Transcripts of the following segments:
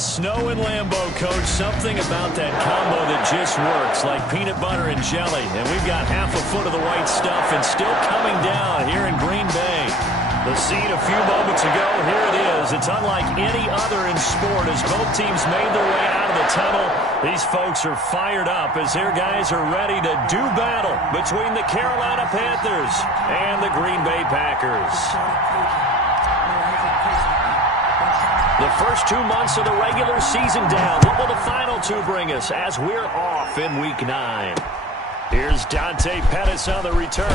Snow and Lambeau, Coach. Something about that combo that just works, like peanut butter and jelly. And we've got half a foot of the white stuff and still coming down here in Green Bay. The scene a few moments ago, here it is. It's unlike any other in sport as both teams made their way out of the tunnel. These folks are fired up as their guys are ready to do battle between the Carolina Panthers and the Green Bay Packers. The first 2 months of the regular season down. What will the final two bring us as we're off in Week 9? Here's Dante Pettis on the return.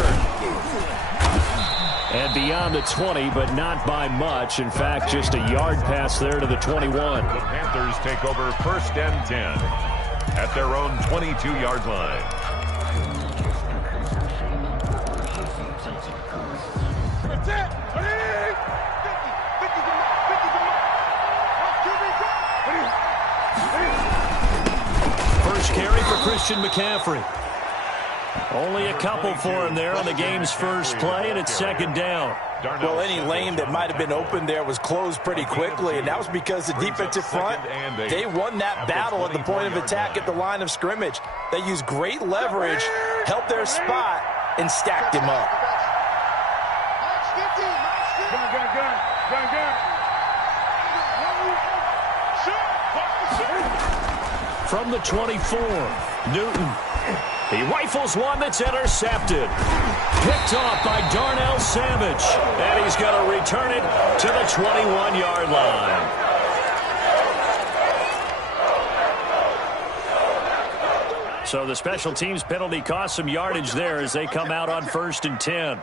And beyond the 20, but not by much. In fact, just a yard pass there to the 21. The Panthers take over 1st and 10 at their own 22-yard line. First carry for Christian McCaffrey. Only a couple for him there on the game's first play, and it's 2nd down. Well, any lane that might have been open there was closed pretty quickly, and that was because the defensive front, they won that battle at the point of attack at the line of scrimmage. They used great leverage, held their spot, and stacked him up. From the 24, Newton. He rifles one that's intercepted. Picked off by Darnell Savage. And he's going to return it to the 21-yard line. So the special teams penalty cost some yardage there as they come out on 1st and 10.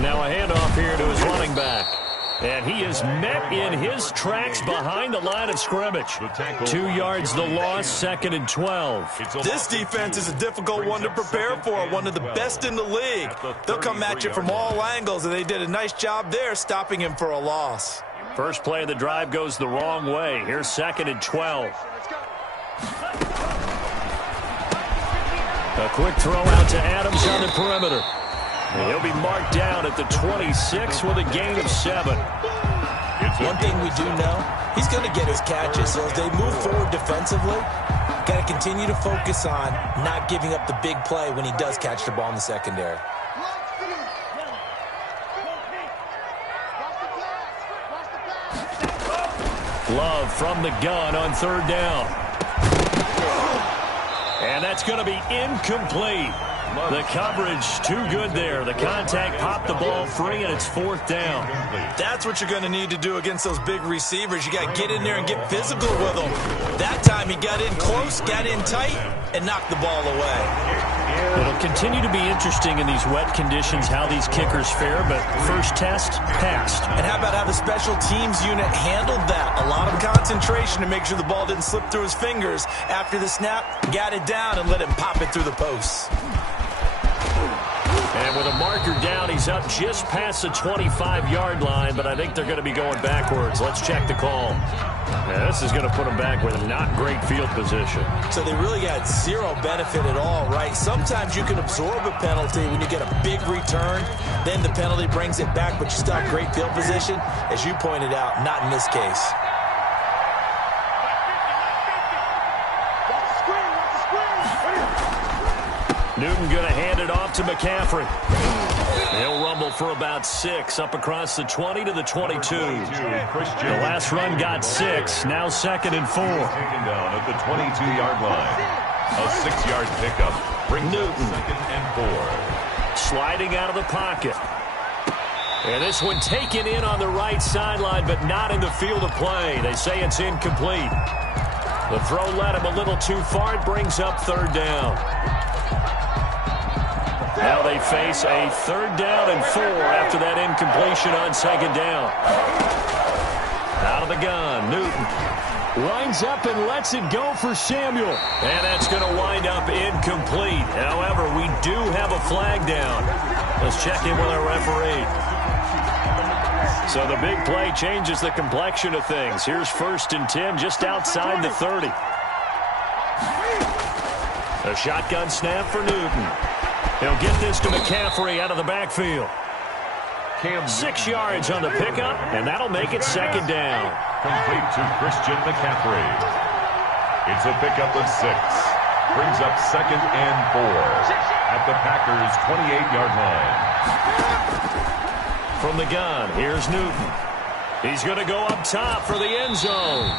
Now a handoff here to his running back. And he is met in his tracks behind the line of scrimmage. 2 yards the loss, 2nd and 12. This defense is a difficult one to prepare for, one of the best in the league. They'll come at you from all angles, and they did a nice job there stopping him for a loss. First play of the drive goes the wrong way. Here's 2nd and 12. A quick throw out to Adams on the perimeter. And he'll be marked down at the 26 with a gain of 7. One thing we do know, he's going to get his catches. So as they move forward defensively, got to continue to focus on not giving up the big play when he does catch the ball in the secondary. Love from the gun on 3rd down. And that's going to be incomplete. The coverage too good there. The contact popped the ball free, and it's 4th down. That's what you're going to need to do against those big receivers. You got to get in there and get physical with them. That time he got in close, got in tight, and knocked the ball away. It'll continue to be interesting in these wet conditions how these kickers fare, but first test, passed. And how about how the special teams unit handled that? A lot of concentration to make sure the ball didn't slip through his fingers. After the snap, got it down and let him pop it through the posts. And with a marker down, he's up just past the 25-yard line, but I think they're going to be going backwards. Let's check the call. Yeah, this is going to put them back with not great field position. So they really got zero benefit at all, right? Sometimes you can absorb a penalty when you get a big return. Then the penalty brings it back, but you still have great field position. As you pointed out, not in this case. Newton going to hand it off to McCaffrey. He'll rumble for about 6 up across the 20 to the 22. The last run got 6. Now 2nd and 4. Taken down at the 22-yard line. A 6-yard pickup brings Newton 2nd and 4. Sliding out of the pocket. And this one taken in on the right sideline, but not in the field of play. They say it's incomplete. The throw led him a little too far. It brings up 3rd down. Now they face a 3rd down and 4 after that incompletion on 2nd down. Out of the gun, Newton lines up and lets it go for Samuel. And that's going to wind up incomplete. However, we do have a flag down. Let's check in with our referee. So the big play changes the complexion of things. Here's 1st and 10 just outside the 30. A shotgun snap for Newton. He'll get this to McCaffrey out of the backfield. 6 yards on the pickup, and that'll make it second down. Complete to Christian McCaffrey. It's a pickup of 6. Brings up 2nd and 4 at the Packers' 28-yard line. From the gun, here's Newton. He's going to go up top for the end zone.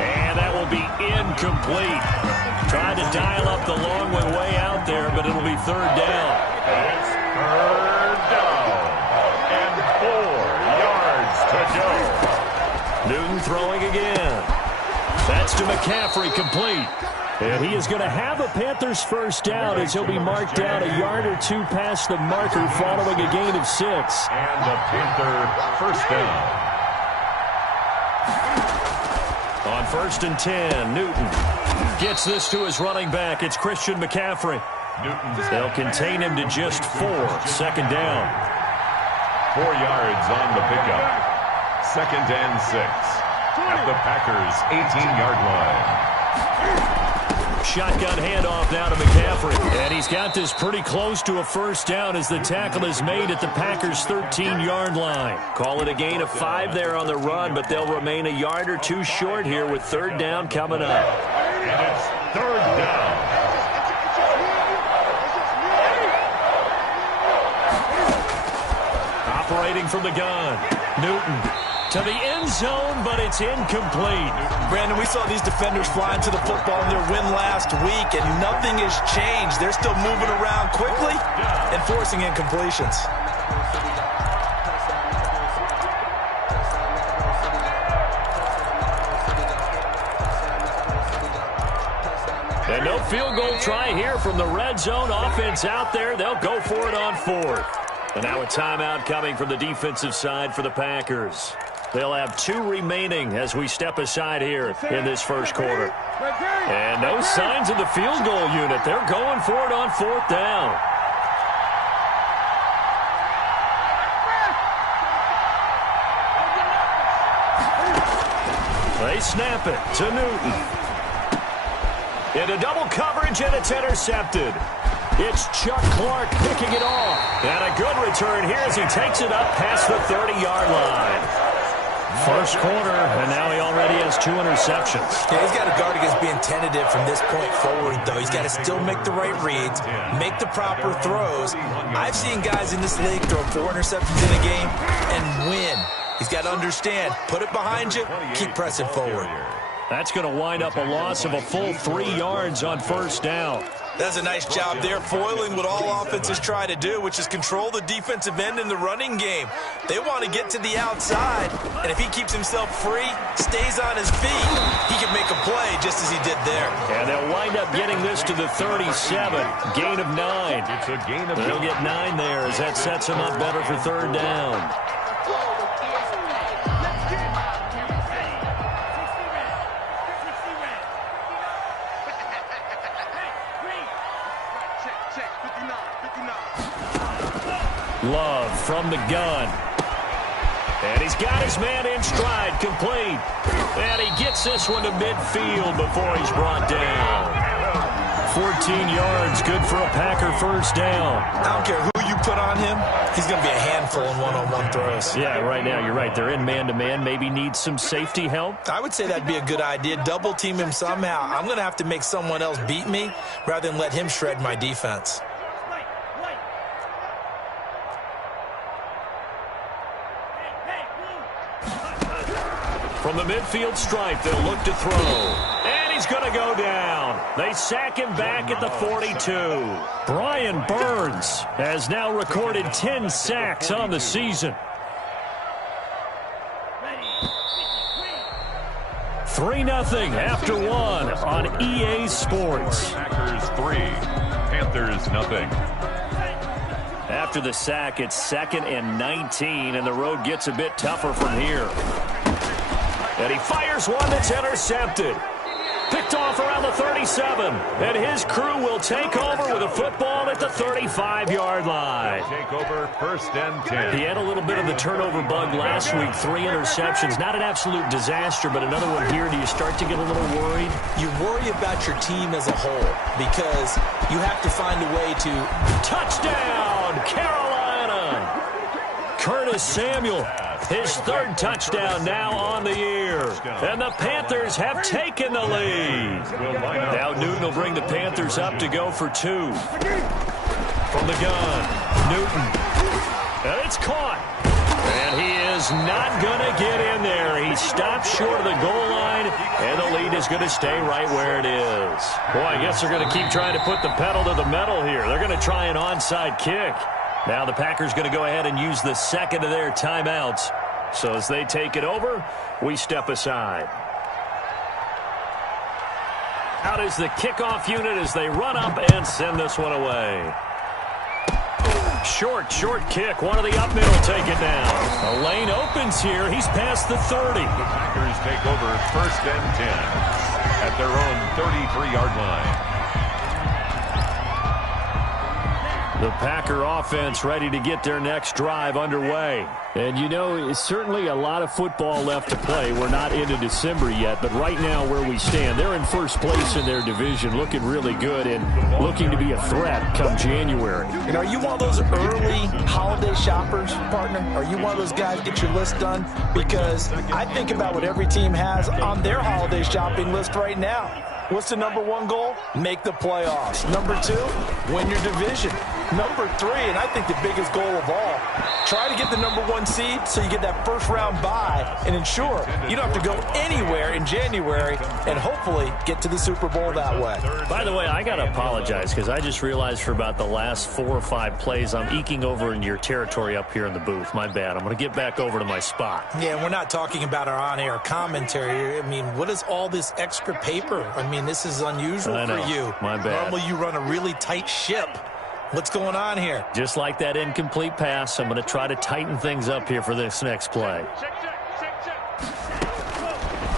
And that will be incomplete. Tried to dial up the long way out there, but it'll be third down. It's third down. And 4 yards to go. Newton throwing again. That's to McCaffrey, complete. And he is going to have a Panthers first down as he'll be marked down a yard or 2 past the marker following a gain of 6. And a Panther first down. On 1st and 10, Newton gets this to his running back. It's Christian McCaffrey. They'll contain him to just 4. Second down. 4 yards on the pickup. 2nd and 6 at the Packers' 18-yard line. Shotgun handoff now to McCaffrey. And he's got this pretty close to a first down as the tackle is made at the Packers' 13-yard line. Call it a gain of 5 there on the run, but they'll remain a yard or 2 short here with third down coming up. And it's third down. Operating from the gun. Newton to the end zone, but it's incomplete. Brandon, we saw these defenders flying to the football in their win last week, and nothing has changed. They're still moving around quickly and forcing incompletions. And no field goal try here from the red zone. Offense out there. They'll go for it on 4th. And now a timeout coming from the defensive side for the Packers. They'll have 2 remaining as we step aside here in this first quarter. And no signs of the field goal unit. They're going for it on 4th down. They snap it to Newton. Into double coverage, and it's intercepted. It's Chuck Clark picking it off. And a good return here as he takes it up past the 30-yard line. First quarter, and now he already has 2 interceptions. Yeah, he's got to guard against being tentative from this point forward, though. He's got to still make the right reads, make the proper throws. I've seen guys in this league throw 4 interceptions in a game and win. He's got to understand, put it behind you, keep pressing forward. That's going to wind up a loss of a full 3 yards on first down. That's a nice job there, foiling what all offenses try to do, which is control the defensive end in the running game. They want to get to the outside, and if he keeps himself free, stays on his feet, he can make a play just as he did there. And they'll wind up getting this to the 37, gain of 9. It's a gain of 9. They'll get 9 there as that sets them up better for third down. Love from the gun. And he's got his man in stride, complete. And he gets this one to midfield before he's brought down. 14 yards, good for a Packer first down. I don't care who you put on him, he's going to be a handful in one-on-one throws. Yeah, right now, you're right. They're in man-to-man, maybe needs some safety help. I would say that'd be a good idea. Double team him somehow. I'm going to have to make someone else beat me rather than let him shred my defense. From the midfield stripe, they'll look to throw. And he's going to go down. They sack him back at the 42. Brian Burns has now recorded 10 sacks on the season. 3-0 after 1 on EA Sports. Packers 3, Panthers nothing. After the sack, it's 2nd and 19, and the road gets a bit tougher from here. And he fires one that's intercepted. Picked off around the 37. And his crew will take over with a football at the 35-yard line. Take over 1st and 10. He had a little bit of the turnover bug last week. 3 interceptions. Not an absolute disaster, but another one here. Do you start to get a little worried? You worry about your team as a whole because you have to find a way to... Touchdown, Carolina! Curtis Samuel. His third touchdown now on the year. And the Panthers have taken the lead. Now Newton will bring the Panthers up to go for 2. From the gun, Newton. And it's caught. And he is not going to get in there. He stopped short of the goal line, and the lead is going to stay right where it is. Boy, I guess they're going to keep trying to put the pedal to the metal here. They're going to try an onside kick. Now the Packers going to go ahead and use the second of their timeouts. So as they take it over, we step aside. Out is the kickoff unit as they run up and send this one away. Short kick. One of the up middle take it down. A lane opens here. He's past the 30. The Packers take over 1st and 10 at their own 33-yard line. The Packer offense ready to get their next drive underway. And, you know, it's certainly a lot of football left to play. We're not into December yet, but right now where we stand, they're in first place in their division, looking really good and looking to be a threat come January. You know, are you one of those early holiday shoppers, partner? Are you one of those guys get your list done? Because I think about what every team has on their holiday shopping list right now. What's the number 1 goal? Make the playoffs. Number 2, win your division. Number 3, and I think the biggest goal of all, try to get the number 1 seed so you get that first-round bye and ensure you don't have to go anywhere in January and hopefully get to the Super Bowl that way. By the way, I got to apologize because I just realized for about the last 4 or 5 plays I'm eking over into your territory up here in the booth. My bad. I'm going to get back over to my spot. Yeah, we're not talking about our on-air commentary. I mean, what is all this extra paper? I mean, this is unusual for you. My bad. Normally you run a really tight ship. What's going on here? Just like that incomplete pass, I'm going to try to tighten things up here for this next play.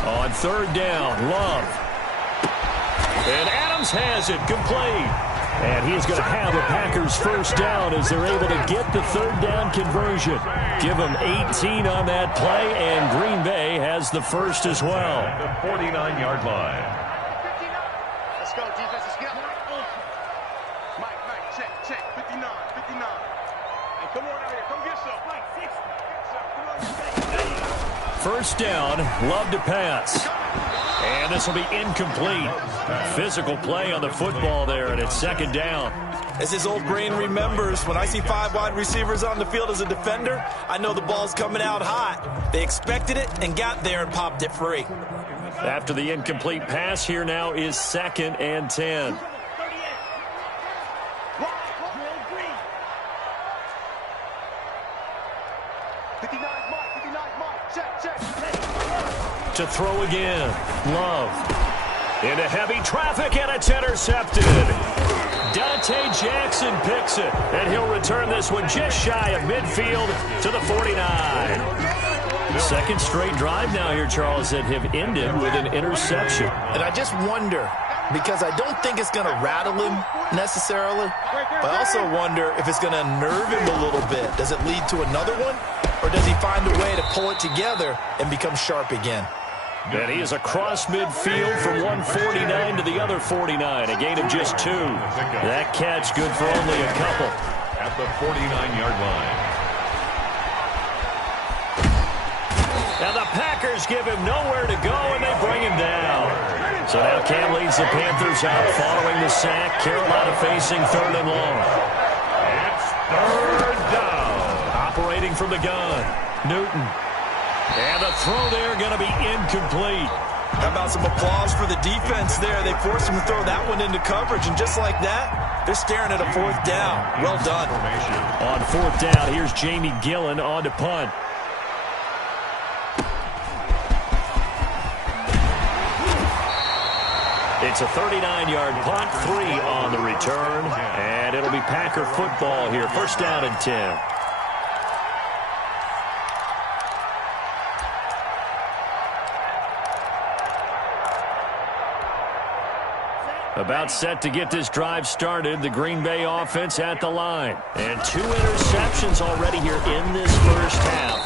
On 3rd down, Love. And Adams has it complete. And he's going to have the Packers first down as they're able to get the 3rd down conversion. Give them 18 on that play, and Green Bay has the first as well. The 49-yard line. Let's go, defense. Let's get Mike, check. 59. Hey, come on out here. Come get some. Mike, 60. First down, Love to pass. And this will be incomplete. Physical play on the football there, and it's 2nd down. As his old brain remembers, when I see 5 wide receivers on the field as a defender, I know the ball's coming out hot. They expected it and got there and popped it free. After the incomplete pass, here now is 2nd and 10. To throw again, Love. Into heavy traffic, and it's intercepted. Dante Jackson picks it, and he'll return this one just shy of midfield to the 49. 2nd straight drive now here, Charles, that have ended with an interception. And I just wonder, because I don't think it's going to rattle him necessarily, but I also wonder if it's going to unnerve him a little bit. Does it lead to another one, or does he find a way to pull it together and become sharp again? And he is across midfield from 149 to the other 49, a gain of just 2. That catch good for only a couple. At the 49-yard line. And the Packers give him nowhere to go, and they bring him down. So now Cam leads the Panthers out following the sack. Carolina facing 3rd and long. It's 3rd down. Operating from the gun, Newton. And the throw there going to be incomplete. How about some applause for the defense there? They forced him to throw that one into coverage, and just like that, they're staring at a 4th down. Well done. On 4th down, here's Jamie Gillen on to punt. It's a 39-yard punt, 3 on the return, and it'll be Packer football here. 1st down and 10. About set to get this drive started. The Green Bay offense at the line. And 2 interceptions already here in this first half.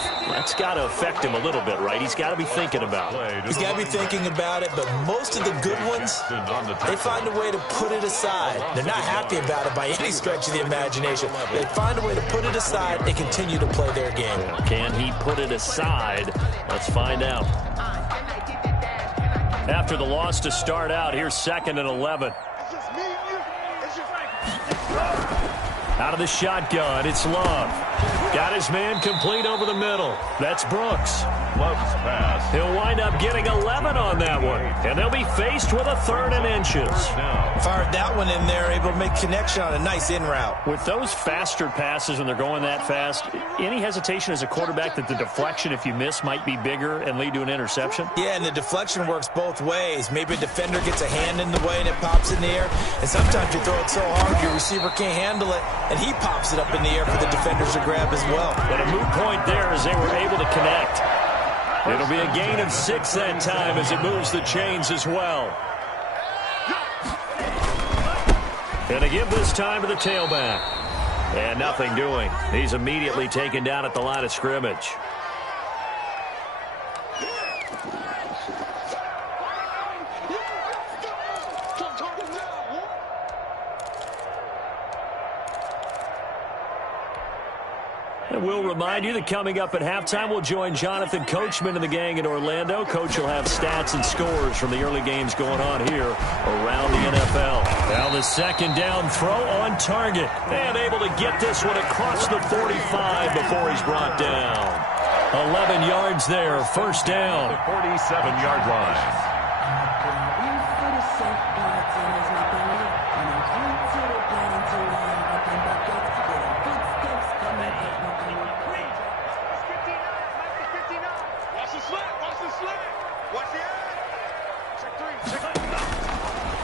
That's got to affect him a little bit, right? He's got to be thinking about it. He's got to be thinking about it, but most of the good ones, they find a way to put it aside. They're not happy about it by any stretch of the imagination. They find a way to put it aside and continue to play their game. Can he put it aside? Let's find out. After the loss to start out, here's 2nd and 11. Out of the shotgun, it's Love. Got his man complete over the middle. That's Brooks. Love's pass. He'll wind up getting 11 on that one. And they'll be faced with a 3rd and inches. Fired that one in there, able to make connection on a nice in route. With those faster passes when they're going that fast, any hesitation as a quarterback that the deflection, if you miss, might be bigger and lead to an interception? Yeah, and the deflection works both ways. Maybe a defender gets a hand in the way and it pops in the air. And sometimes you throw it so hard your receiver can't handle it, and he pops it up in the air for the defenders to grab as well. But a moot point there as they were able to connect. It'll be a gain of 6 that time as it moves the chains as well. And to give this time to the tailback. And nothing doing. He's immediately taken down at the line of scrimmage. And we'll remind you that coming up at halftime, we'll join Jonathan Coachman and the gang in Orlando. Coach will have stats and scores from the early games going on here around the NFL. Now the 2nd down throw on target. And able to get this one across the 45 before he's brought down. 11 yards there, 1st down. The 47-yard line.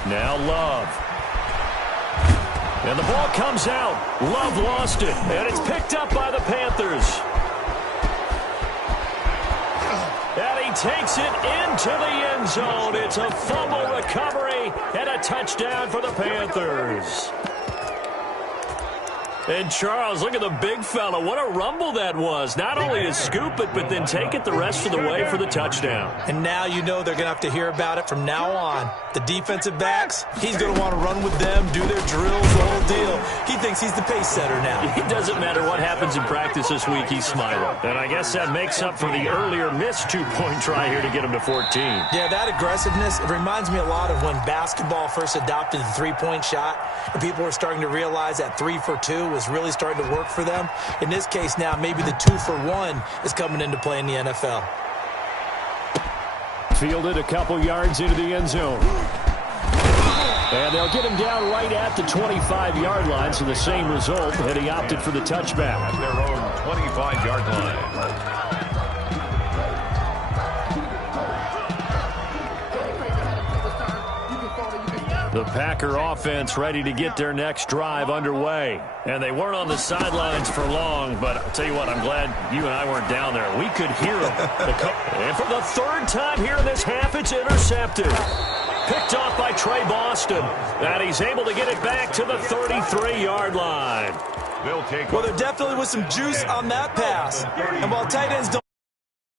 Now Love. And the ball comes out. Love lost it. And it's picked up by the Panthers. And he takes it into the end zone. It's a fumble recovery and a touchdown for the Panthers. And Charles, look at the big fella. What a rumble that was. Not only to scoop it, but then take it the rest of the way for the touchdown. And now you know they're going to have to hear about it from now on. The defensive backs, he's going to want to run with them, do their drills, the whole deal. He thinks he's the pace setter now. It doesn't matter what happens in practice this week, he's smiling. And I guess that makes up for the earlier missed 2-point try here to get him to 14. Yeah, that aggressiveness, it reminds me a lot of when basketball first adopted the 3-point shot. And people were starting to realize that 3 for 2 was really starting to work for them. In this case now, maybe the 2 for 1 is coming into play in the NFL. Fielded a couple yards into the end zone. And they'll get him down right at the 25-yard line, so the same result, and he opted for the touchback. At their own 25-yard line. The Packer offense ready to get their next drive underway. And they weren't on the sidelines for long, but I'll tell you what, I'm glad you and I weren't down there. We could hear them. And for the 3rd time here in this half, it's intercepted. Picked off by Trey Boston. And he's able to get it back to the 33-yard line. Well, there definitely was some juice on that pass. And while tight ends don't